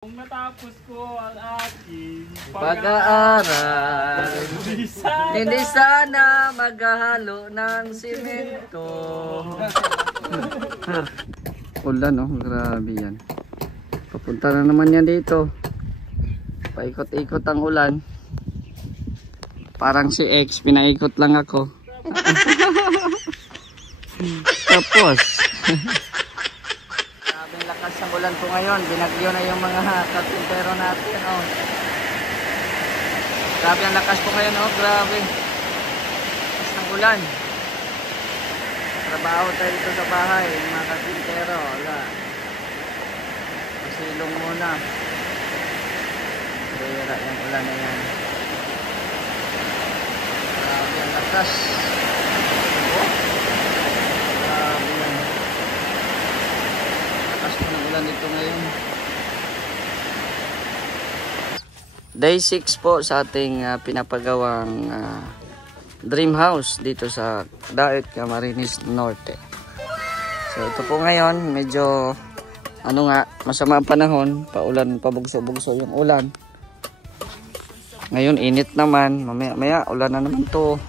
Kung natapos ko ang aking pag-aaral, hindi sana maghahalo ng simento. Ulan, no? Grabe yan. Papunta na naman yan dito. Paikot-ikot ang ulan. Parang si X, pinaikot lang ako. Tapos grabing lakas ng ulan po ngayon. Binagyo na yung mga karpintero natin, oh. Grabe ang lakas po ngayon, oh. Grabe lakas ng ulan. Trabaho tayo dito sa bahay, yung mga karpintero. Wala, pasilong muna. Bira yung ulan na yan. Grabe ang lakas. Dito ngayon. Day 6 po sa ating pinapagawang dream house dito sa Daet, Camarines Norte. So ito po ngayon, medyo masama ang panahon, paulan, pabugso-bugso yung ulan. Ngayon init naman, mamaya ulan na naman to.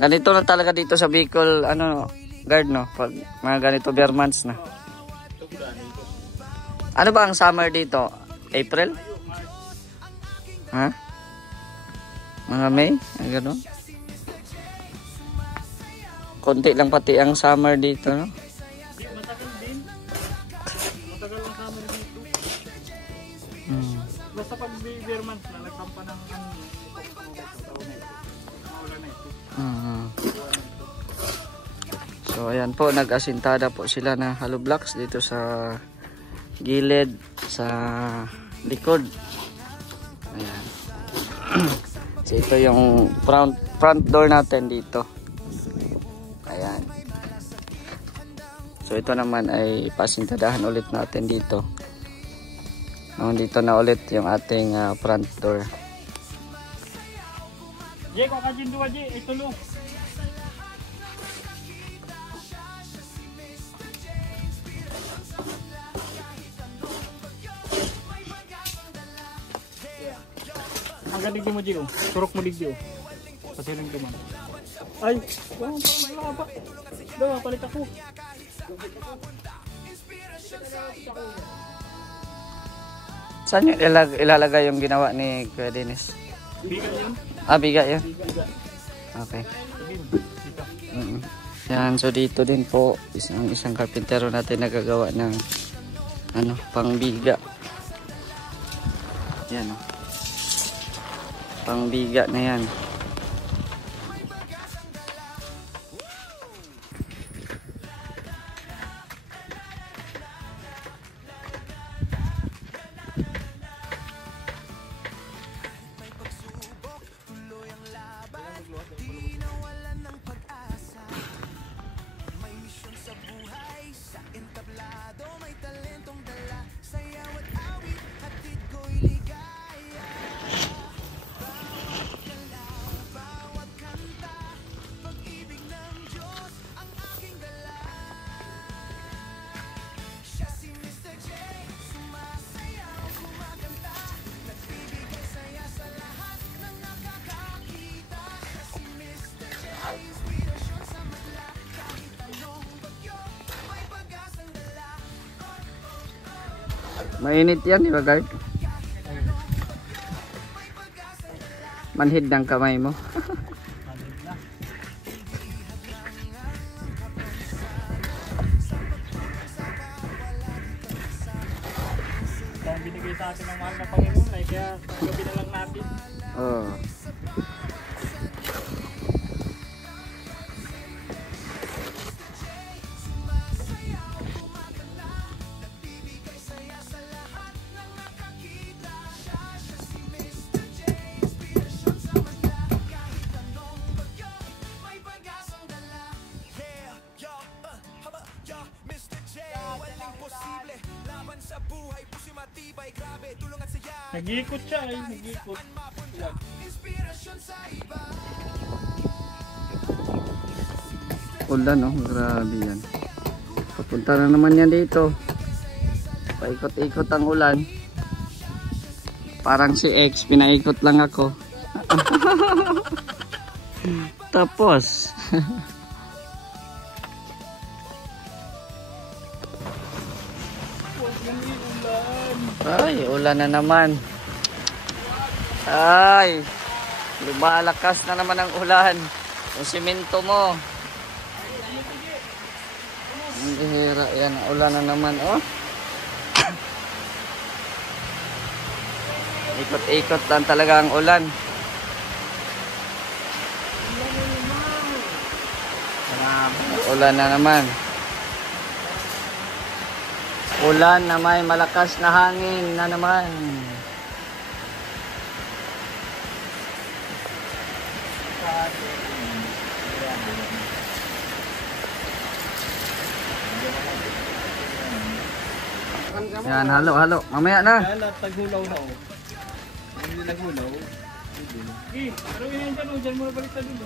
Ganito na talaga dito sa Bicol, guard, no, pag mga ganito bare months na. Ano ba ang summer dito? April? Ha? Mga May? Gano'n? Konti lang pati ang summer dito, no? matagal din. Matagal ang summer dito. Basta pag bare months na nagsampa ng taon na ito. Maulan na ito. So ayan po, nag-asintada po sila ng hollow blocks dito sa gilid, sa likod. Ayan. So ito yung front door natin dito. Ayan. So ito naman ay pasintadahan ulit natin dito. Dito na ulit yung ating front door. Jay, kung kajin dua, Jay, ito lo. Ang digdi mo, Jay, oh. Turok mo digdi, oh. Pasilang duman. Ay, parang may laba. Dawa, palit ako. Saan yung ilalagay yung ginawa ni Kuya Dennis? Biga yun. Biga yun? Biga. Okay. Yan, so dito din po isang karpintero natin nagagawa ng pangbiga. Yan, oh. Pangbiga na yan. Mainit yan, di ba, guard? Manhid ng kamay mo. Ito ang binigay sa atin ng mahal na Panginoon, kaya gabi na lang natin. Oo. Nag-iikot siya, nag-iikot. Ulan, no? Grabe yan. Papunta na naman yan dito. Paikot-ikot ang ulan. Parang si X, pinaikot lang ako. Tapos. Ay, ulan na naman. Ay, lumalakas na naman ang ulan. Yung simento mo. Ang bihira, yan, ulan na naman, oh. Ikot-ikot lang talaga ang ulan. Ulan na naman. Ulan na may malakas na hangin na naman. Yan, halo, halo. Mamaya na. Taghulaw na oh. Hindi naghulaw. Pero yun dyan mo na baliktad dun.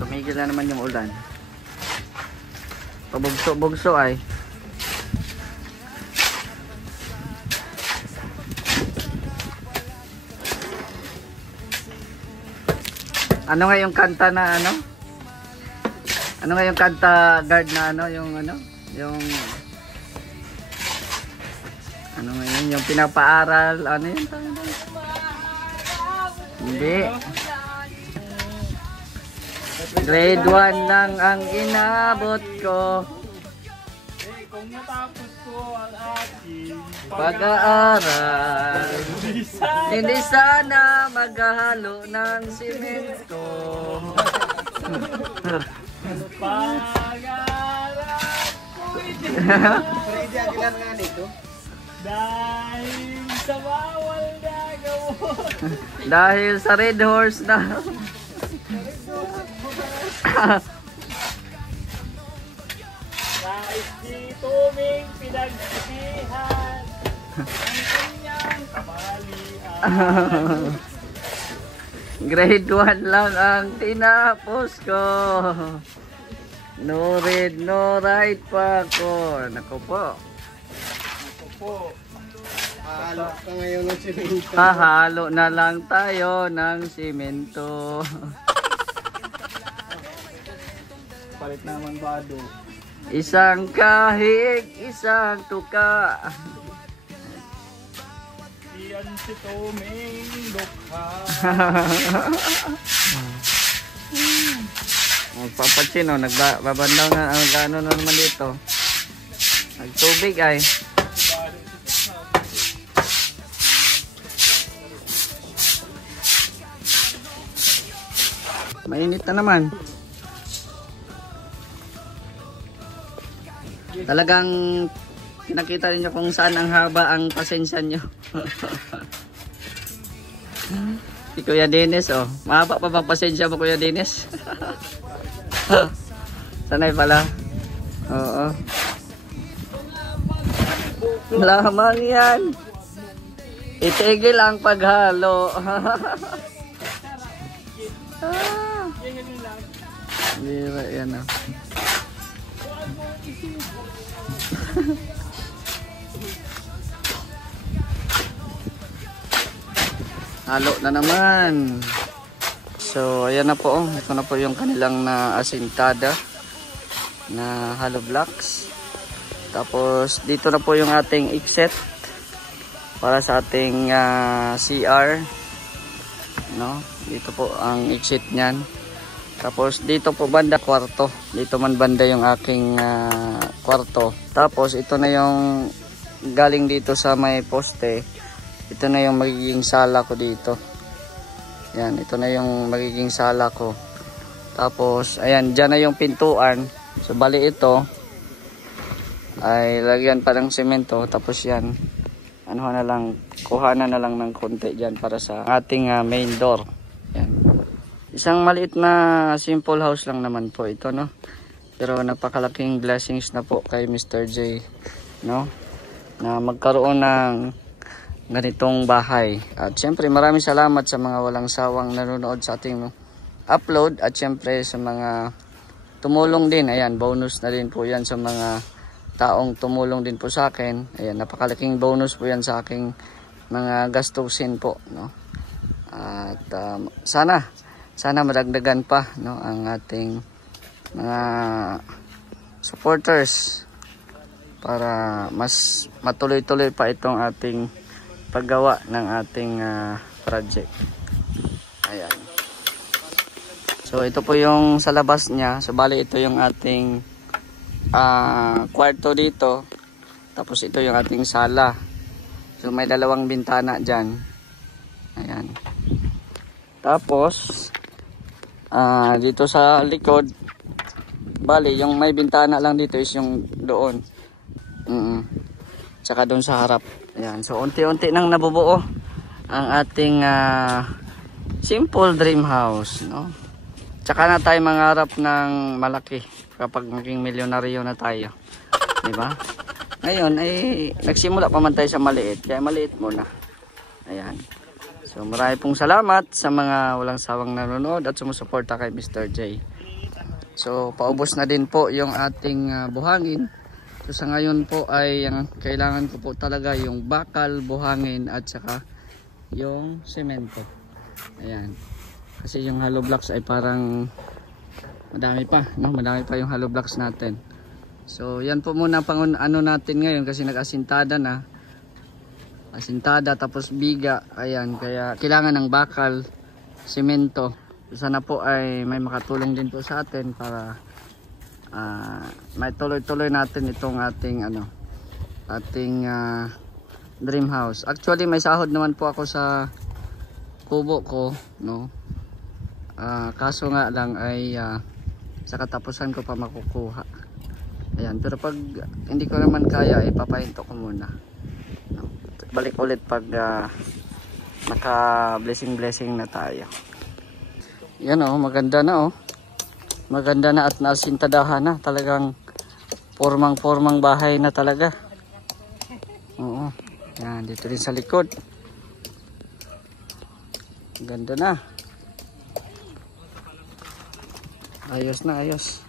Tumigil na naman yung ulan. Pabugso-bugso ay. Ano nga yung kanta na ano? Ano nga yung kanta guard na ano? Yung ano? Yung ano nga yun? Yung pinapaaral. Ano yun? Hindi. Grade 1 lang ang inabot ko. Kung natapos ko ang aking pag-aaral, hindi sana maghahalo ng simento. Pag-aaral ko'y dahil sa bawal na gawon. Dahil sa Red Horse na. Nais tuming pinagsisihan ang kanyang kamalian. Grade 1 lang ang tinapos ko. No read, no write pa ako. Naku po. Halo ka ngayon ng simento. Hahalo na lang tayo ng simento. Palit naman bado. Isang kahig, isang tuka. Iyan si Tuming Lukha. Magpapachino, nagbabandaw na ang gano na naman dito. Nagtubig ay. Mainit na naman. Talagang pinakita niyo kung saan ang haba ang pasensya niyo. Si Kuya Dennis, oh. Mahaba pa bang pasensya mo, Kuya Dennis? Sanay pala. Oo. Lamang yan. Itigil ang paghalo. Bira yan, oh. Halo na naman. So ayan na po, oh. Ito na po yung kanilang na asintada na hollow blocks. Tapos dito na po yung ating exit para sa ating CR, no? Dito po ang exit niyan. Tapos dito po banda kwarto. Dito man banda yung aking kwarto. Tapos ito na yung galing dito sa may poste. Ito na yung magiging sala ko dito. Yan, ito na yung magiging sala ko. Tapos ayan, dyan na yung pintuan. So bali ito ay lagyan pa ng semento. Tapos yan, ano na lang, kuhanan na lang ng konti dyan para sa ating main door. Yan. Isang maliit na simple house lang naman po ito, no? Pero napakalaking blessings na po kay Mr. J, no? Na magkaroon ng ganitong bahay. At syempre maraming salamat sa mga walang sawang nanonood sa ating upload. At syempre sa mga tumulong din. Ayan, bonus na din po yan sa mga taong tumulong din po sa akin. Ayan, napakalaking bonus po yan sa aking mga gastusin po, no? At sana madagdagan pa, no, ang ating mga supporters para mas matuloy-tuloy pa itong ating paggawa ng ating project. Ayan. So ito po yung sa labas niya. So bali ito yung ating kwarto dito. Tapos ito yung ating sala. So may dalawang bintana dyan. Ayan. Tapos dito sa likod, bali yung may bintana lang dito is yung doon. Tsaka doon sa harap. Ayan. So unti-unti nang nabubuo ang ating simple dream house, no? Tsaka na tayo mangarap ng malaki kapag maging milyonaryo na tayo, di ba? Ngayon ay nagsimula pa man tayo sa maliit, kaya maliit muna. Ayan. So marami pong salamat sa mga walang sawang nanonood at sumusuporta kay Mr. J. So paubos na din po yung ating buhangin. So sa ngayon po ay kailangan ko po talaga yung bakal, buhangin at saka yung semento. Ayan. Kasi yung hollow blocks ay parang madami pa, no? Madami pa yung hollow blocks natin. So yan po muna pang ano natin ngayon kasi nag-asintada na. Asintada tapos biga. Ayan, kaya kailangan ng bakal, semento. Sana po ay may makatulong din po sa atin para may tuloy-tuloy natin itong ating dream house. Actually may sahod naman po ako sa kubo ko, no? Kaso nga lang ay sa katapusan ko pa makukuha. Ayan, pero pag hindi ko naman kaya, ipapahinto ko muna, no? Balik ulit pag naka blessing na tayo. Yan maganda na maganda na at nasintadahan na. Talagang formang bahay na talaga. Oo. Yan, dito rin sa likod. Ganda na. Ayos na, ayos.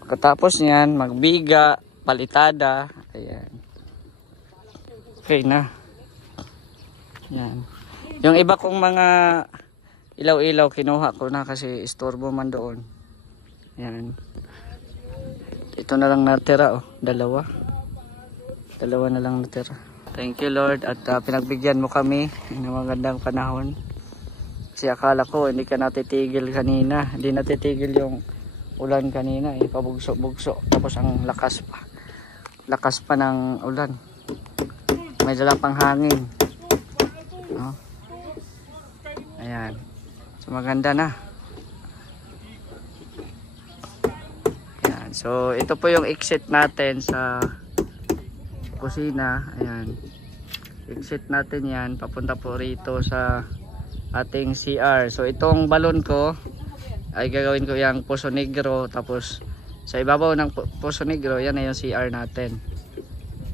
Pagkatapos niyan, magbiga, palitada. Ayan. Okay na. Yan. Yung iba kong mga ilaw-ilaw kinuha ko na kasi istorbo man doon. Yan. Ito na lang natira, dalawa na lang natira. Thank you Lord at pinagbigyan mo kami ng magandang panahon. Kasi akala ko hindi ka natitigil kanina. Hindi natitigil yung ulan kanina, pabugso-bugso. Tapos ang lakas pa ng ulan. May dala pang hangin, no? Ayan. So maganda na. Ayan. So ito po yung exit natin sa kusina. Ayan. Exit natin yan. Papunta po rito sa ating CR. So itong balon ko ay gagawin ko yung Poso Negro. Tapos sa ibabaw ng Poso Negro, yan na yung CR natin,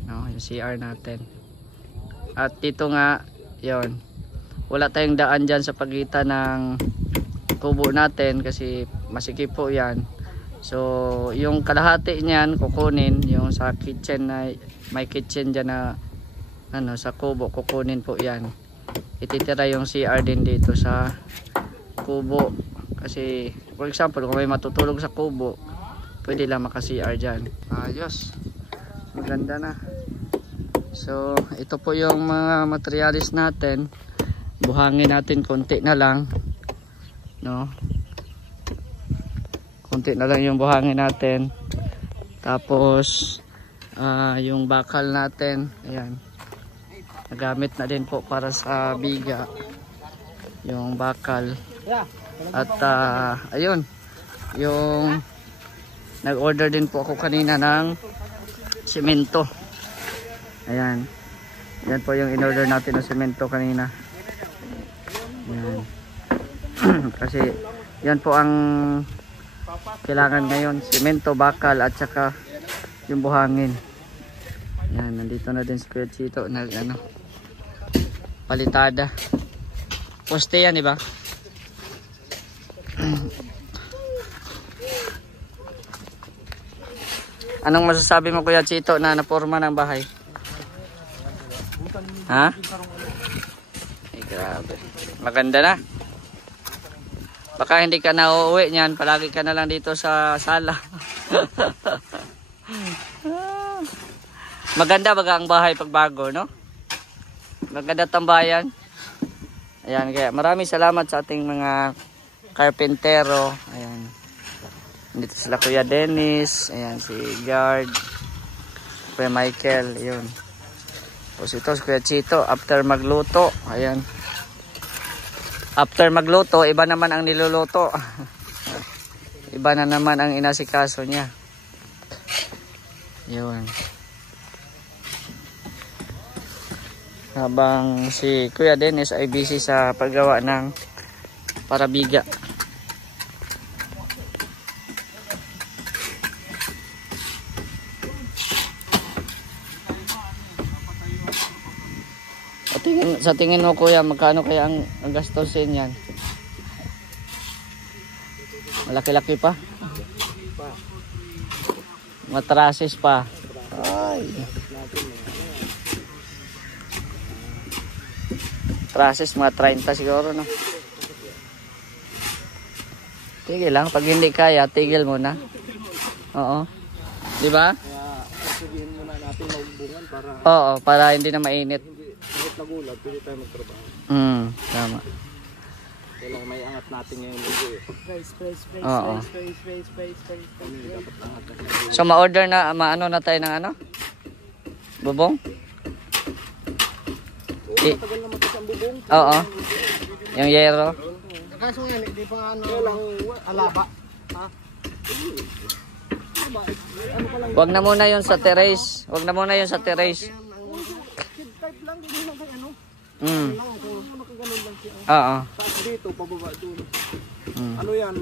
no? Yung CR natin. At dito nga, yon, wala tayong daan dyan sa pagitan ng kubo natin kasi masikip po yan. So yung kalahati niyan kukunin, yung sa kitchen na may kitchen dyan na sa kubo, kukunin po yan. Ititira yung CR din dito sa kubo kasi for example kung may matutulog sa kubo, pwede lang maka CR dyan. Ayos, maganda na. So ito po yung mga materialis natin. Buhangin natin konti na lang, no? Konti na lang yung buhangin natin. Tapos yung bakal natin, ayan, nagamit na din po para sa biga yung bakal. At ayun, yung nag-order din po ako kanina ng semento. Ayan, yan po yung in-order natin ng semento kanina. Yan. Kasi yan po ang kailangan ngayon, semento, bakal at saka yung buhangin. Yan, nandito na din si Kuya Chito palitada. Poste yan, diba? Anong masasabi mo Kuya Chito na naporma ng bahay? Ha? Ay, grabe. Maganda na. Baka hindi ka na uuwi niyan. Palagi ka na lang dito sa sala. Maganda baga ang bahay pagbago, no? Maganda tambayan. Ayan, kaya maraming salamat sa ating mga karpentero. Ayan. Dito sila Kuya Dennis. Ayan, si Guard. Kuya Michael. Ayun. Tapos ito si Kuya Chito. After magluto. Ayan. After magluto, iba naman ang niluluto. Iba na naman ang inasikaso niya. Yun. Habang si Kuya Dennis ay busy sa paggawa ng parabiga. Sa tingin mo Kuya, magkano kaya ang gastusin yan? Malaki-laki pa? Matrasis pa. Ay. Trasis mga 30 siguro, no? Tigil lang. Pag hindi kaya, tigil muna. Oo. Di ba? Kaya sabihin muna natin magbungan para Oo, para hindi na mainit. kahit nagulat, pwede tayo magtrabaho. Tama. Kailangan may angat natin ngayon linggo eh. Oo. Space. Dapat angat natin. So ma-order na, maano na tayo ng ano? Bubong? Matagal naman kasi ang bubong. Oo. Yung yero. Kaso yan, hindi pa ano, alaba. Ha? Ano pa lang. Wag na muna yun sa terrace. Wag na muna yun sa terrace. Kid type lang, hindi lang kay ano. Nakaganon lang siya. Oo. Taas dito, pababa doon. Mm. Ano yan?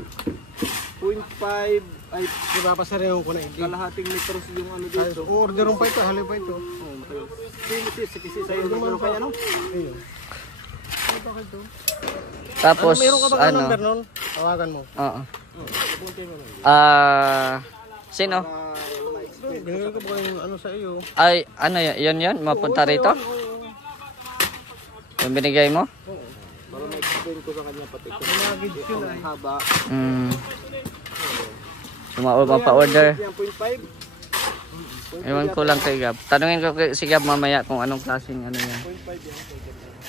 0.5 ay diba pa sarehong ko na hindi. Kalahating litros yung ano dito. Orderon pa ito, halip pa ito. Oo, matagal. Kasi sa'yo naman kaya ano? Ayun. Ano ba kayo? Tapos meron ka ba ano? number nun? Tawagan mo. Oo. Pupuntin mo lang. Sino? Ganyan ko ba yung ano sa iyo? Ay, ano yun? Mapunta rito? Yung binigay mo? Oo. Para ma-explain ko sa kanya pati ko. Ang haba. Mapa-order. Yung 0.5. Ewan ko lang kay Gab. Tanungin ko si Gab mamaya kung anong klaseng ano yan. 0.5 yan.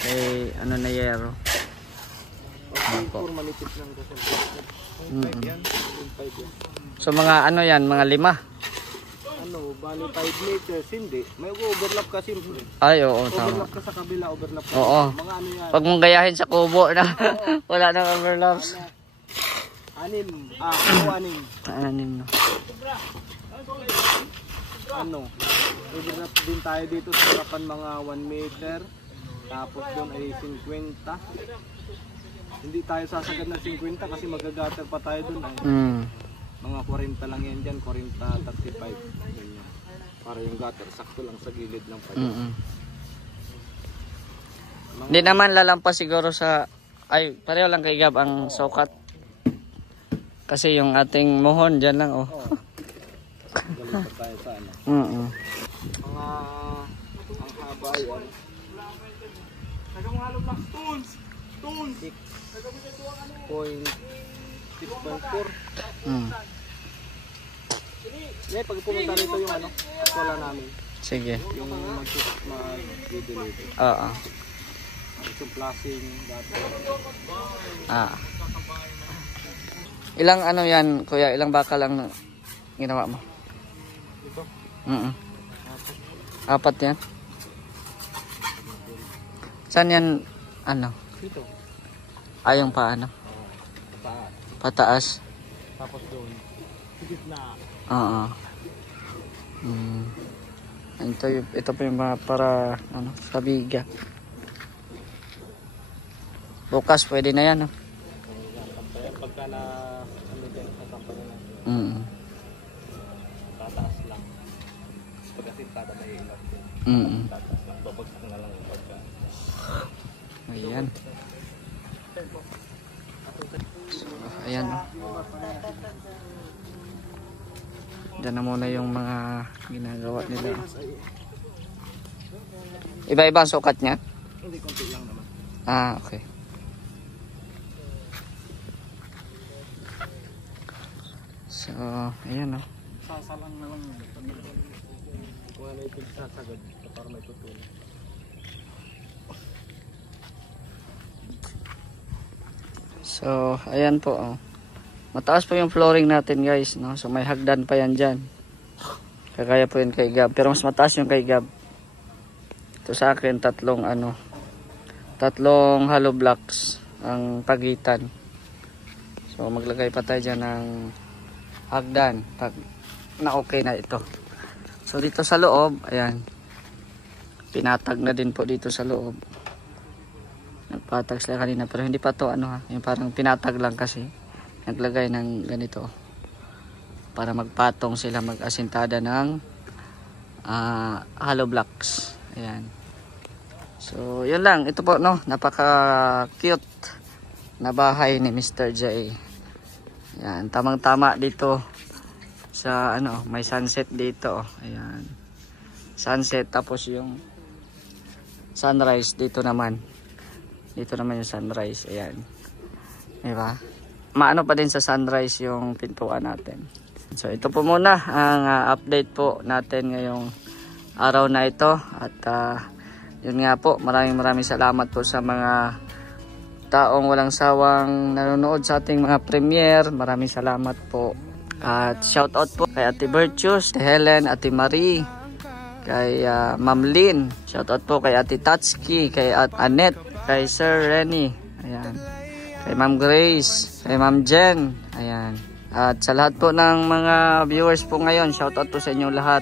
Eh, ano na yero. Puro manipis lang kasi. 0.5 yan. 0.5 yan. So mga ano yan, mga 5. Ano, bali 5 meters, hindi. May overlap kasi. Ay, oo, tama. Overlap ka sa kabila, overlap ka. Oo. Mga ano yan. Pag mong gayahin sa kubo na wala nang overlaps. Anim. Anim na. Ano, overlap din tayo dito sa harapan mga 1 meter. Tapos doon ay 50. Hindi tayo sasagad ng 50 kasi magagater pa tayo doon ay. Mga 40 lang yan dyan, 40, 35. Ganyan. Para yung gutter, sakto lang sa gilid ng pala. Hindi naman lalampas siguro sa... Ay, pareho lang kay Gab ang sukat. Kasi yung ating mohon dyan lang, oh. Galing pa tayo sa ano. Mga... Ang haba yan. Nagamalo lang, stones! 6.4. Yeah, pag pumunta rito yung ano, wala namin. Sige. Yung mag-deliver. Oo. Yung plasing, dati. Ilang ano yan, kuya? Ilang baka lang ginawa mo? Dito? 4 yan? Saan yan, ano? Dito. Yung paano? Pataas. Tapos doon. Sigit na. Oo. Ito pa yung mga para ano, sabiga. Bukas pwede na yan, no? Pagka na ano din sa kampanya na. Tataas lang. Pagkasi tada may ilang. Tataas lang. Babagsak na lang yung pagka. Ayan. So, ayan. Diyan na muna yung mga ginagawa nila. Iba-iba ang sukat niya? Hindi, konti lang naman. Ah, okay. So, ayan o. Sasalang na lang. Kung ano ito sasagad para may tutulong. So, ayan po oh. Mataas po yung flooring natin guys, no? So may hagdan pa yan dyan. Kagaya po yun kay Gab. Pero mas mataas yung kay Gab. Ito sa akin, tatlong hollow blocks ang pagitan. So maglagay pa tayo dyan ng hagdan pag na okay na ito. So dito sa loob, ayan. Pinatag na din po dito sa loob. Nagpatag sila kanina pero hindi pa to yung parang pinatag lang kasi. Naglagay ng ganito para magpatong sila, mag-asintada ng hollow blocks. Ayan. So yun lang, ito po no, napaka cute na bahay ni Mr. J. Ayan, tamang tama dito sa may sunset dito. Ayan, sunset, tapos yung sunrise dito naman yung sunrise. Ayan, diba? Maano pa din sa sunrise yung pintuan natin. So ito po muna ang update po natin ngayong araw na ito. At yun nga po, maraming salamat po sa mga taong walang sawang nanonood sa ating mga premiere. Maraming salamat po. At shout out po kay Ate Virtues, Ate Helen, Ate Marie, kay Ma'am Lynn. Shout out po kay Ate Tatsuki, kay Ate Annette, kay Sir Renny. Ayan. Kay Ma'am Grace, kay Ma'am Jen, ayan. At sa lahat po ng mga viewers po ngayon, shoutout po sa inyong lahat.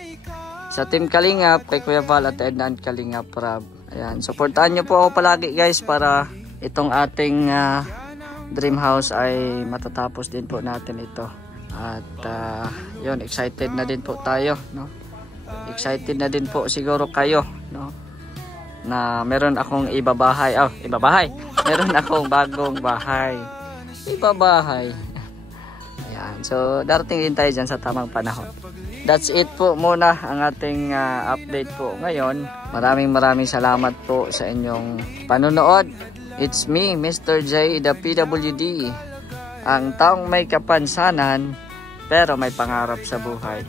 Sa Team Kalingap, kay Kuya Val at Edna and Kalingap Rab. Ayan, supportahan nyo po ako palagi guys para itong ating dream house ay matatapos din po natin ito. At yun, excited na din po tayo, no? Excited na din po siguro kayo, no? Na meron akong ibabahay. Meron akong bagong bahay. Ibabahay. Ayan. So, darating din tayo dyan sa tamang panahon. That's it po muna ang ating update po ngayon. Maraming salamat po sa inyong panonood. It's me, Mr. J, the PWD. Ang taong may kapansanan, pero may pangarap sa buhay.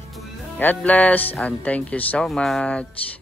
God bless and thank you so much.